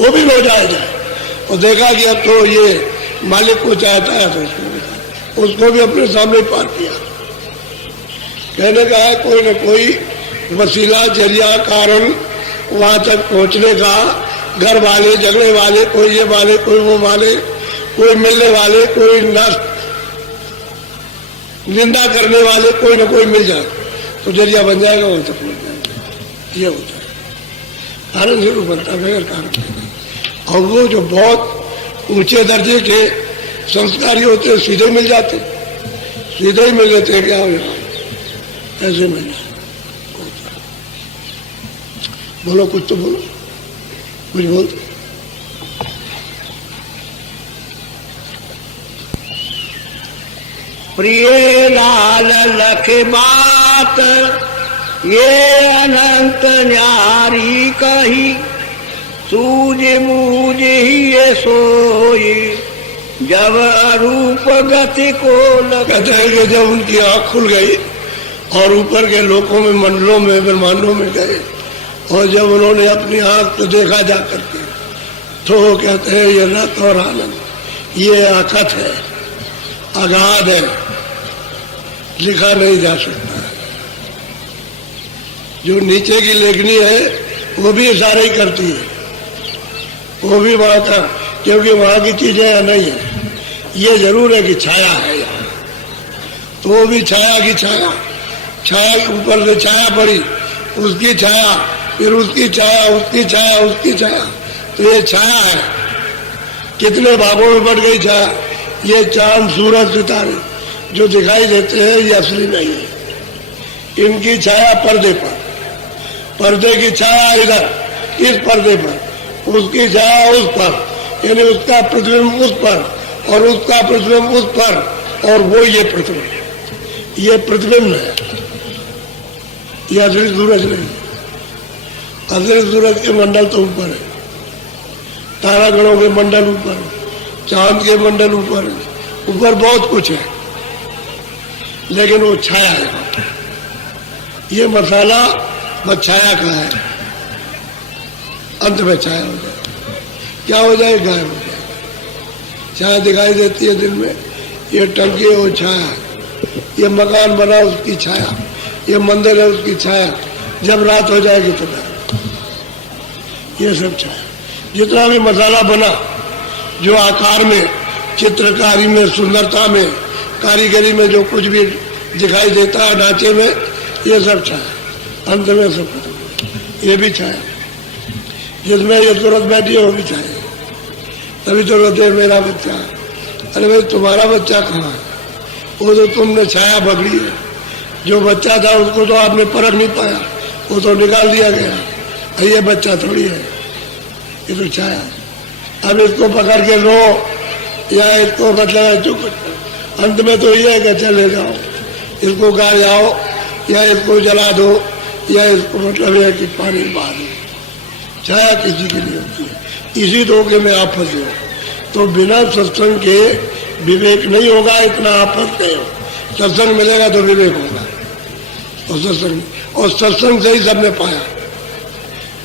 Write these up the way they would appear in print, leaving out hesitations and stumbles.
वो भी लो जाएगा। और देखा कि अब तो ये मालिक को चाहता है तो उसको भी अपने सामने पार किया। कहने का है कोई न कोई वसीला, जरिया, कारण वहां तक पहुंचने का, घर वाले, झगड़े वाले, कोई ये वाले, कोई वो वाले, कोई मिलने वाले, कोई निंदा करने वाले, कोई ना कोई मिल जाए तो जरिया बन जाएगा, वहां तक पहुंच जाएगा। ये होता है, कारण जरूर बनता है बगैर कारण। और वो जो बहुत ऊंचे दर्जे के संस्कारी होते हैं सीधे मिल जाते, सीधे ही मिल लेते हैं, क्या हो जाए ऐसे मिल जाए। बोलो कुछ तो बोलो, कुछ बोल। प्रिय लाल लख बात ये अनंत न्यारी कही, सूझ मूझ ही ये सोई जब अरूप गति को कहते हैं कि जब उनकी आंख खुल गई और ऊपर के लोकों में, मंडलों में, ब्रह्मांडों में गए और जब उन्होंने अपनी आंख को देखा जा करके, तो कहते हैं ये रत और आनंद, ये अकथ है, अगाध है, लिखा नहीं जा सकता है। जो नीचे की लेखनी है वो भी इशारा ही करती है, वो भी वहां का, क्योंकि वहां की चीजें यहाँ नहीं है। ये जरूर है कि छाया है यहाँ, तो वो भी छाया की छाया, छाया ऊपर से छाया पड़ी, उसकी छाया, फिर उसकी छाया, उसकी छाया, उसकी छाया, तो ये छाया है। कितने भागों में बढ़ गई छाया। ये चांद, सूरज, सितारे जो दिखाई देते हैं ये असली नहीं है। इनकी छाया पर्दे पर, पर्दे की छाया इधर इस पर्दे पर, उसकी छाया उस पर, यानी उसका प्रतिबिंब उस पर और उसका प्रतिबिंब उस पर, और वो ये प्रतिबिंब, ये प्रतिबिंब है, ये असली सूरज नहीं। असली सूरज के मंडल तो ऊपर है, तारागणों के मंडल ऊपर है, चांद के मंडल ऊपर है, ऊपर बहुत कुछ है, लेकिन वो छाया है। ये मसाला बस छाया का है, अंत में छाया हो जाए, क्या हो जाए, गायब हो जाए। छाया दिखाई देती है दिन में, ये टंकी है वो छाया, ये मकान बना उसकी छाया, ये मंदिर है उसकी छाया, जब रात हो जाएगी तो गायब। ये सब छाया। जितना भी मसाला बना, जो आकार में, चित्रकारी में, सुंदरता में, कारीगरी में जो कुछ भी दिखाई देता है ढांचे में, ये सब छाया, अंत में सब ये भी छाया। जिसमें ये तुरंत बैठी है वो भी छाया। तभी तो रोते मेरा बच्चा, अरे भाई तुम्हारा बच्चा कहाँ है, वो तो तुमने छाया पकड़ी है। जो बच्चा था उसको तो आपने परख नहीं पाया, वो तो निकाल दिया गया, ये बच्चा थोड़ी है, ये तो छाया। अब इसको पकड़ के लो या इसको मतलब चुप, अंत में तो ये है कि चले जाओ, इसको गाड़ जाओ या इसको जला दो या इसको मतलब है कि पानी बहा दो। छाया किसी के लिए होती है, इसी धोखे में आप फंसे हो। तो बिना सत्संग के विवेक नहीं होगा, इतना आप फंस गए हो। सत्संग मिलेगा तो विवेक होगा, और सत्संग से ही सबने पाया,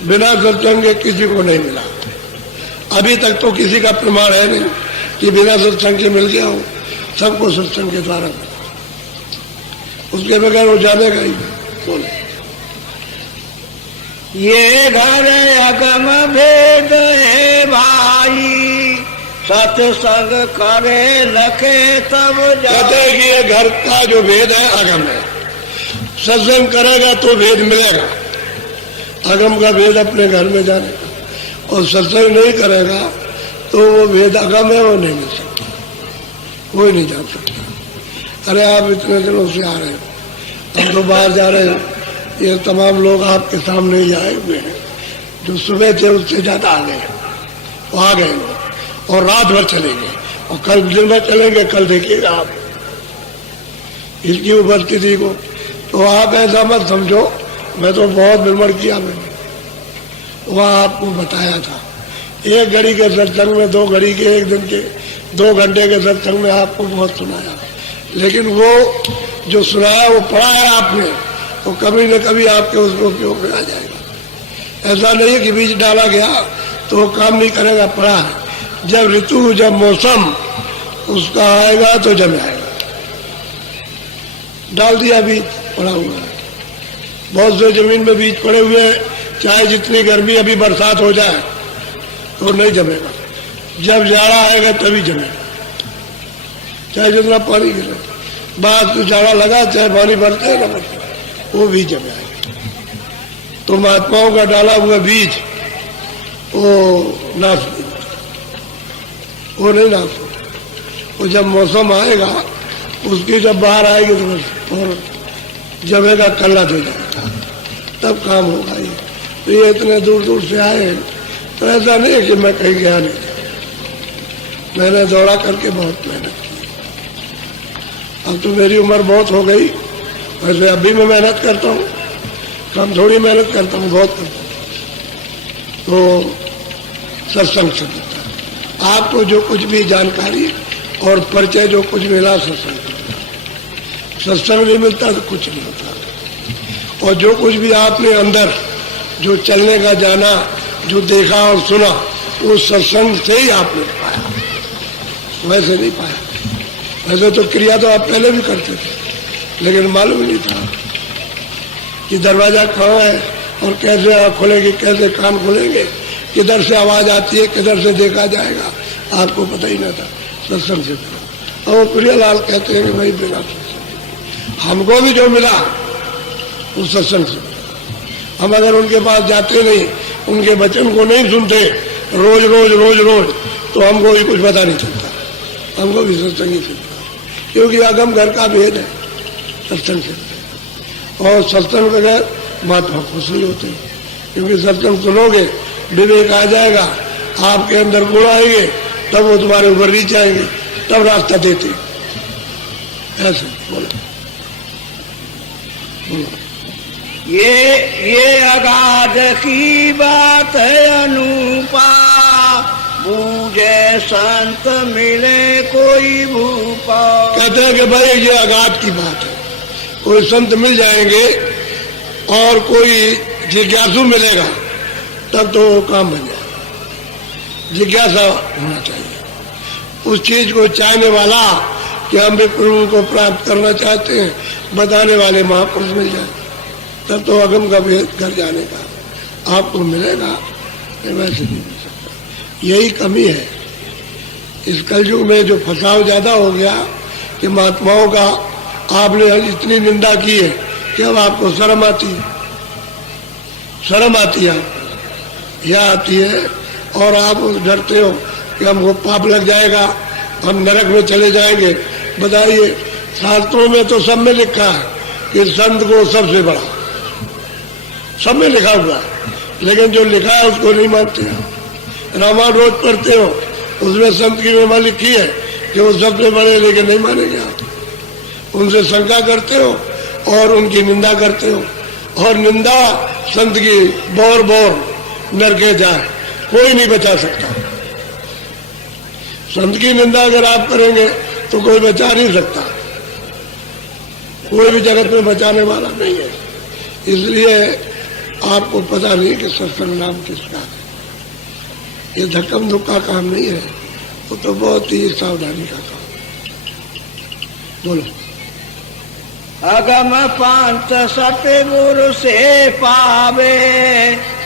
बिना सत्संग के किसी को नहीं मिला। अभी तक तो किसी का प्रमाण है नहीं कि बिना सत्संग के मिल गया हो, सबको सत्संग के द्वारा मिला, उसके बगैर वो जानेगा ही नहीं। बोले ये घर अगम भेद है भाई, सत्संग करे लखे तब कहते हैं कि ये घर का जो भेद है अगम है, सत्संग करेगा तो भेद मिलेगा। अगम का भेद अपने घर में जानेगा, और सत्संग नहीं करेगा तो वो भेद अगम है, वो नहीं मिल सकता, कोई नहीं जान सकता। अरे आप इतने दिनों से आ रहे हो, हम तो बाहर जा रहे हो, ये तमाम लोग आपके सामने ही आए हुए हैं, जो सुबह थे उससे ज्यादा आ गए, वो आ गए और रात भर चलेंगे, और कल दिन में चलेंगे। कल देखिएगा आप इसकी उपस्थिति को। तो आप ऐसा मत समझो, मैं तो बहुत निर्मण किया, मैंने वहाँ आपको बताया था। एक घड़ी के सत्संग में, 2 घड़ी के, एक दिन के 2 घंटे के सत्संग में आपको बहुत सुनाया, लेकिन वो जो सुनाया वो पढ़ा है आपने, तो कभी न कभी आपके उसको उपयोग में आ जाएगा। ऐसा नहीं है कि बीज डाला गया तो वो काम नहीं करेगा, पड़ा है। जब ऋतु, जब मौसम उसका आएगा तो जम आएगा। डाल दिया बीज, पड़ा हुआ है। बहुत से जमीन में बीज पड़े हुए हैं, चाहे जितनी गर्मी, अभी बरसात हो जाए तो नहीं जमेगा। जब जाड़ा आएगा तभी जमेगा, चाहे जितना पानी गिरे। बाद तो जाड़ा लगा, चाहे पानी बढ़ते ना बढ़ते, वो भी जमेगा। तो महात्माओं का डाला हुआ बीज वो नाश नहीं, वो नहीं नाश होता। वो जब मौसम आएगा, उसकी जब बाहर आएगी तो बस और जमेगा, कल्ला हो जाएगा, तब काम होगा। ये तो ये इतने दूर दूर से आए हैं, तो ऐसा नहीं है कि मैं कहीं गया नहीं, मैंने दौड़ा करके बहुत मेहनत की। अब तो मेरी उम्र बहुत हो गई, वैसे अभी मैं मेहनत करता हूँ, कम थोड़ी मेहनत करता हूँ, बहुत करता हूँ। तो सत्संग से मिलता है आपको जो कुछ भी जानकारी और परिचय जो कुछ मिला, सत्संग नहीं मिलता तो कुछ नहीं होता। और जो कुछ भी आपने अंदर जो चलने का जाना, जो देखा और सुना, वो सत्संग से ही आपने पाया, वैसे नहीं पाया। वैसे तो क्रिया तो आप पहले भी करते थे, लेकिन मालूम नहीं था कि दरवाजा कहाँ है और कैसे आँख खुलेगी, कैसे कान खुलेंगे, किधर से आवाज आती है, किधर से देखा जाएगा, आपको पता ही ना था। सत्संग से मिला। और प्रियलाल कहते हैं कि भाई बिना सत्संग हमको भी जो मिला वो सत्संग से मिला। हम अगर उनके पास जाते नहीं, उनके वचन को नहीं सुनते रोज रोज रोज रोज, तो हमको भी कुछ पता नहीं चलता। हमको भी सत्संग ही सुनता, क्योंकि अगम घर का भेद है सत्संग से। और सत्संग बगैर महात्मा खुश नहीं होते, क्योंकि सत्संग सुनोगे, विवेक आ जाएगा, आपके अंदर गुण आएंगे, तब वो तुम्हारे ऊपर नीचे आएंगे, तब रास्ता देते। ऐसे बोलो बोलो। ये अगाध की बात है अनूपा, बूझे संत मिले कोई भूपा। कहते हैं कि भाई ये अगाध की बात है, कोई संत मिल जाएंगे और कोई जिज्ञासु मिलेगा, तब तो वो काम बन जाएगा। जिज्ञासा होना चाहिए, उस चीज को चाहने वाला कि हम भी प्रभु को प्राप्त करना चाहते हैं, बताने वाले महापुरुष मिल जाए, तब तो अगम का भेद कर जाने का आपको मिलेगा। वैसे नहीं मिल सकता, यही कमी है इस कलयुग में। जो फसाव ज्यादा हो गया कि महात्माओं का आपने इतनी निंदा की है कि अब आपको शर्म आती है, शर्म आती है, यह आती है। और आप डरते हो कि हमको पाप लग जाएगा, हम नरक में चले जाएंगे। बताइए, शास्त्रों में तो सब में लिखा है कि संत को सबसे बड़ा, सब में लिखा हुआ है, लेकिन जो लिखा है उसको नहीं मानते हैं। रामायण रोज पढ़ते हो, उसमें संत की महिमा लिखी है कि वो सबसे बड़े, लेकिन नहीं मानेंगे आप। उनसे शंका करते हो और उनकी निंदा करते हो, और निंदा संत की बौर बौर नरके जाए, कोई नहीं बचा सकता। संत की निंदा अगर आप करेंगे तो कोई बचा नहीं सकता, कोई भी जगत में बचाने वाला नहीं है। इसलिए आपको पता नहीं कि सत्संग नाम किसका है। ये धक्कम धुक्का काम नहीं है, वो तो बहुत ही सावधानी का काम। बोलो। अगम पंथ सतगुरु से पावे,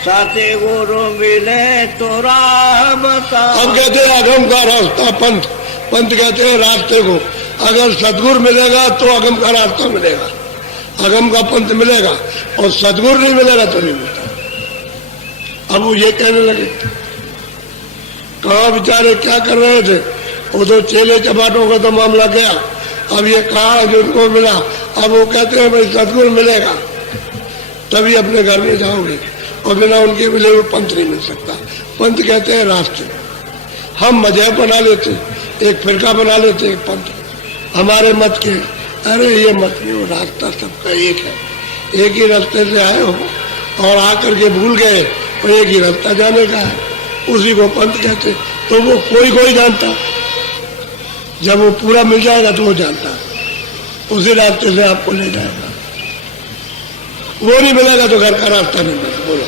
सतगुरु मिले तो राह बता। हम कहते हैं अगम का रास्ता पंथ, पंथ कहते हैं रास्ते को। अगर सतगुरु मिलेगा तो अगम का रास्ता मिलेगा, अगम का पंथ मिलेगा, और सतगुरु नहीं मिलेगा तो नहीं मिलता। अब वो ये कहने लगे, कहाँ बेचारे क्या कर रहे थे, वो तो चेले चपाटों का तो मामला गया। अब ये कहा जो उनको मिला, अब वो कहते हैं भाई सतगुरु मिलेगा तभी अपने घर में जाओगे, और बिना उनके मिले हुए पंथ नहीं मिल सकता। पंथ कहते हैं रास्ते। हम मजहब बना लेते, एक फिरका बना लेते, एक पंथ हमारे मत के। अरे ये मत नहीं, वो रास्ता सबका एक है। एक ही रास्ते से आए हो और आकर के भूल गए, और एक ही रास्ता जाने का है, उसी को पंथ कहते। तो वो कोई कोई जानता, जब वो पूरा मिल जाएगा तो वो जानता है, उसी रास्ते से आपको ले जाएगा। वो नहीं मिलेगा तो घर का रास्ता नहीं मिलेगा। बोलो।